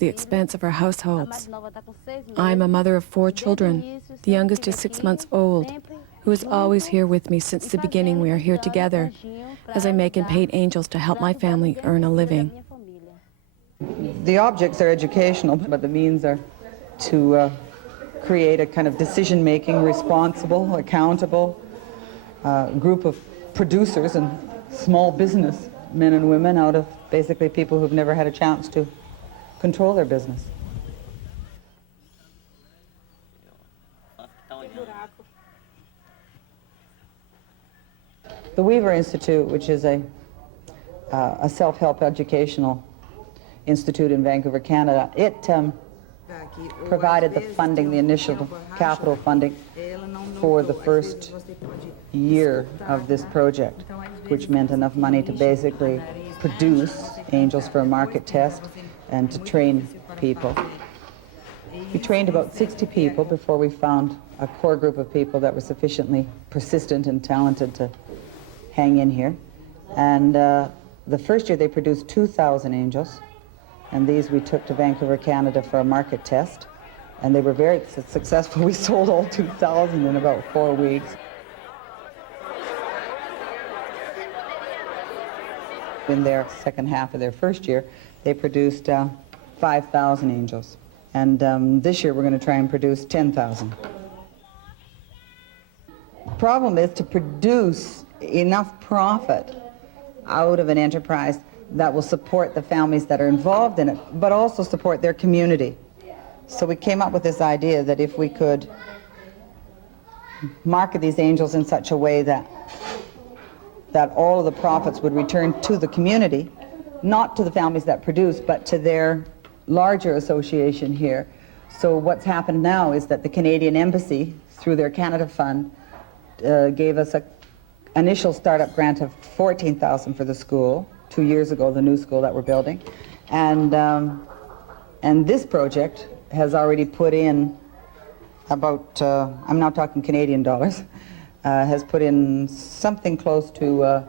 the expense of our households. I'm a mother of 4 children. The youngest is 6 months old, who is always here with me since the beginning. We are here together as I make and paint angels to help my family earn a living. The objects are educational, but the means are to create a kind of decision-making, responsible, accountable group of producers and small business men and women out of basically people who've never had a chance to control their business. The Weaver Institute, which is a self-help educational institute in Vancouver, Canada, it provided the funding, the initial capital funding for the first year of this project, which meant enough money to basically produce angels for a market test and to train people. We trained about 60 people before we found a core group of people that were sufficiently persistent and talented to hang in here. And the first year they produced 2,000 angels, and these we took to Vancouver, Canada for a market test, and they were very successful. We sold all 2,000 in about 4 weeks. In their second half of their first year, they produced 5,000 angels. And this year we're going to try and produce 10,000. The problem is to produce enough profit out of an enterprise that will support the families that are involved in it, but also support their community. So we came up with this idea that if we could market these angels in such a way that all of the profits would return to the community, not to the families that produce, but to their larger association here. So what's happened now is that the Canadian Embassy, through their Canada Fund, gave us an initial startup grant of $14,000 for the school 2 years ago, the new school that we're building. And this project has already put in about, I'm now talking Canadian dollars, has put in something close to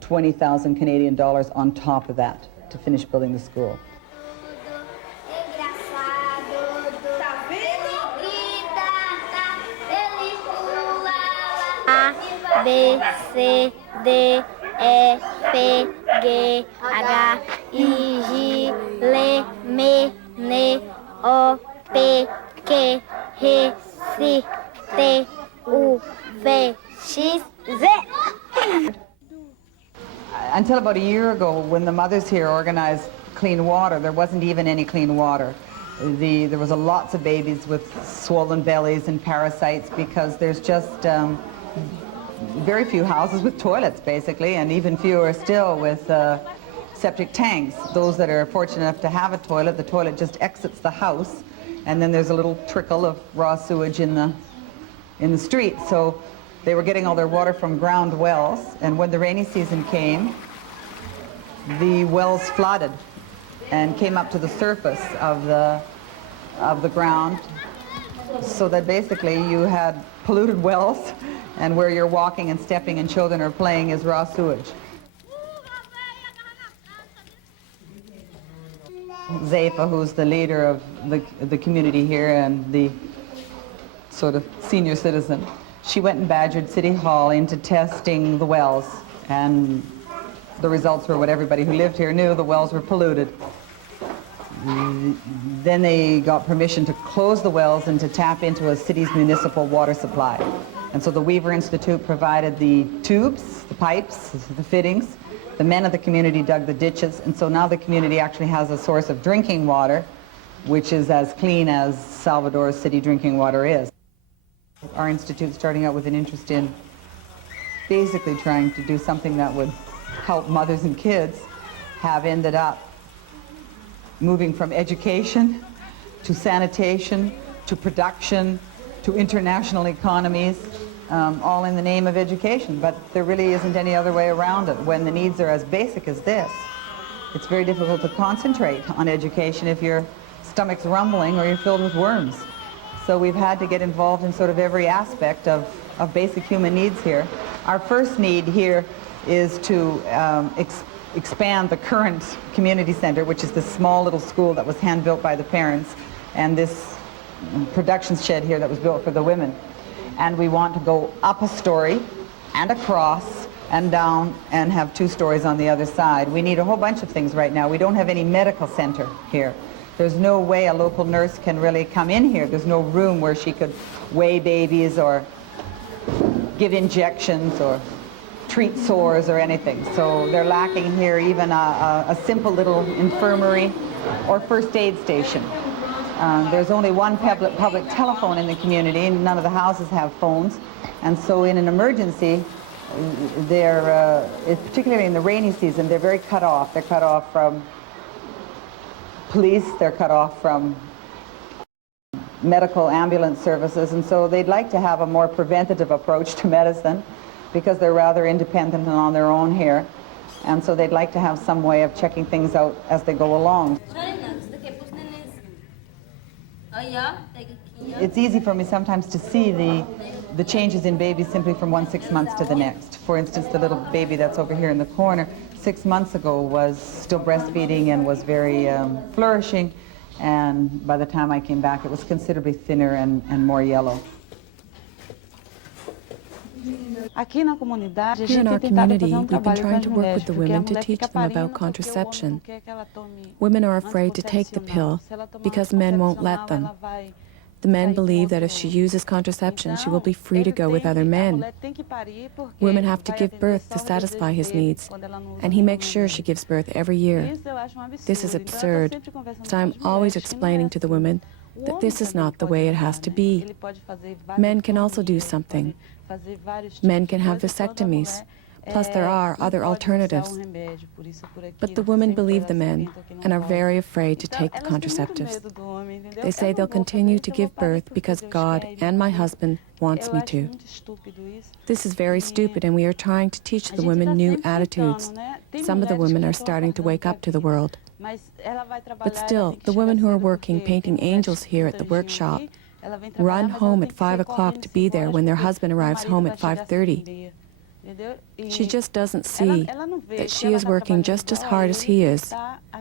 20,000 Canadian dollars on top of that to finish building the school. A, B, C, D, E, F, G, H, I, J, L, M, N, O, P, Q, R, S, T, U, V, X, Z. Until about a year ago, when the mothers here organized clean water, there wasn't even any clean water. There was lots of babies with swollen bellies and parasites because there's just very few houses with toilets, basically, and even fewer still with septic tanks. Those that are fortunate enough to have a toilet, the toilet just exits the house, and then there's a little trickle of raw sewage in the street. So they were getting all their water from ground wells, and when the rainy season came, the wells flooded and came up to the surface of the ground, so that basically you had polluted wells, and where you're walking and stepping and children are playing is raw sewage. Josefa, who's the leader of the community here and the sort of senior citizen, she went and badgered City Hall into testing the wells, and the results were what everybody who lived here knew: the wells were polluted. Then they got permission to close the wells and to tap into a city's municipal water supply. And so the Weaver Institute provided the tubes, the pipes, the fittings. The men of the community dug the ditches, and so now the community actually has a source of drinking water, which is as clean as Salvador's city drinking water is. Our institute, starting out with an interest in basically trying to do something that would help mothers and kids, have ended up moving from education to sanitation to production to international economies, all in the name of education. But there really isn't any other way around it. When the needs are as basic as this, it's very difficult to concentrate on education if your stomach's rumbling or you're filled with worms. So we've had to get involved in sort of every aspect of basic human needs here. Our first need here is to expand the current community center, which is this small little school that was hand-built by the parents, and this production shed here that was built for the women. And we want to go up a story and across and down and have 2 stories on the other side. We need a whole bunch of things right now. We don't have any medical center here. There's no way a local nurse can really come in here. There's no room where she could weigh babies or give injections or treat sores or anything. So they're lacking here even a simple little infirmary or first aid station. There's only one public telephone in the community, and none of the houses have phones. And so in an emergency, they're, particularly in the rainy season, they're very cut off. They're cut off from police, they're cut off from medical ambulance services, and so they'd like to have a more preventative approach to medicine because they're rather independent and on their own here. And so they'd like to have some way of checking things out as they go along. It's easy for me sometimes to see the changes in babies simply from 1 6 months to the next. For instance, the little baby that's over here in the corner 6 months ago was still breastfeeding and was very flourishing, and by the time I came back it was considerably thinner and more yellow. Here in our community, we've been trying to work with the women to teach them about contraception. Women are afraid to take the pill because men won't let them. The men believe that if she uses contraception, she will be free to go with other men. Women have to give birth to satisfy his needs, and he makes sure she gives birth every year. This is absurd, so I'm always explaining to the women that this is not the way it has to be. Men can also do something. Men can have vasectomies, plus there are other alternatives. But the women believe the men and are very afraid to take the contraceptives. They say they'll continue to give birth because God and my husband wants me to. This is very stupid, and we are trying to teach the women new attitudes. Some of the women are starting to wake up to the world. But still, the women who are working painting angels here at the workshop run home at 5 o'clock to be there when their husband arrives home at 5:30. She just doesn't see that she is working just as hard as he is,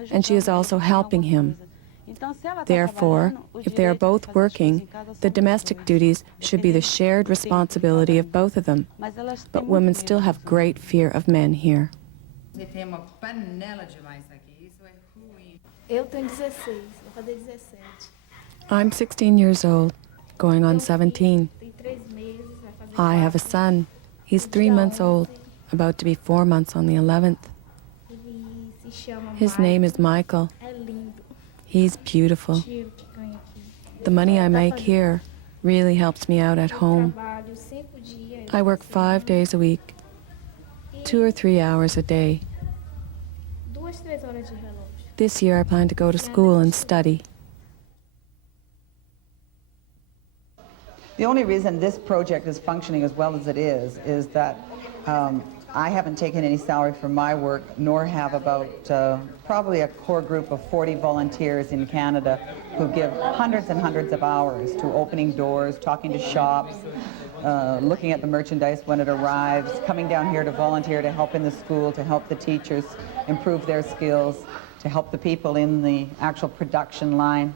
and she is also helping him. Therefore, if they are both working, the domestic duties should be the shared responsibility of both of them. But women still have great fear of men here. I'm 16 years old, going on 17. I have a son. He's 3 months old, about to be 4 months on the 11th. His name is Michael. He's beautiful. The money I make here really helps me out at home. I work 5 days a week, 2 or 3 hours a day. This year I plan to go to school and study. The only reason this project is functioning as well as it is that I haven't taken any salary for my work, nor have about probably a core group of 40 volunteers in Canada who give hundreds and hundreds of hours to opening doors, talking to shops, looking at the merchandise when it arrives, coming down here to volunteer to help in the school, to help the teachers improve their skills, to help the people in the actual production line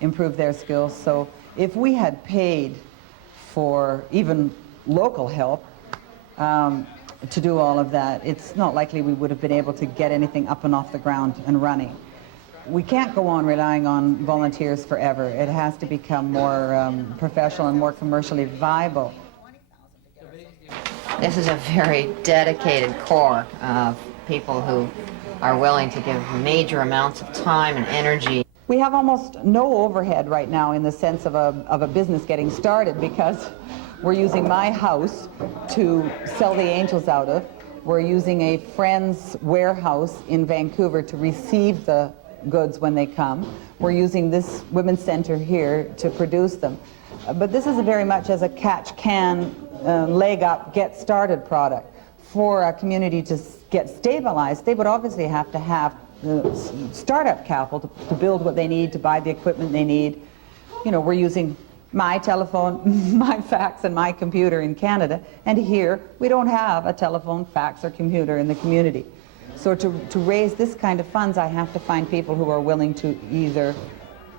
improve their skills. So if we had paid for even local help to do all of that, it's not likely we would have been able to get anything up and off the ground and running. We can't go on relying on volunteers forever. It has to become more professional and more commercially viable. This is a very dedicated core of people who are willing to give major amounts of time and energy. We have almost no overhead right now in the sense of a business getting started, because we're using my house to sell the angels out of. We're using a friend's warehouse in Vancouver to receive the goods when they come. We're using this women's center here to produce them. But this is very much as a catch can, leg up, get started product. For a community to get stabilized, they would obviously have to have startup capital to build what they need, to buy the equipment they need. You know, we're using my telephone, my fax, and my computer in Canada, and here we don't have a telephone, fax, or computer in the community. So to raise this kind of funds, I have to find people who are willing to either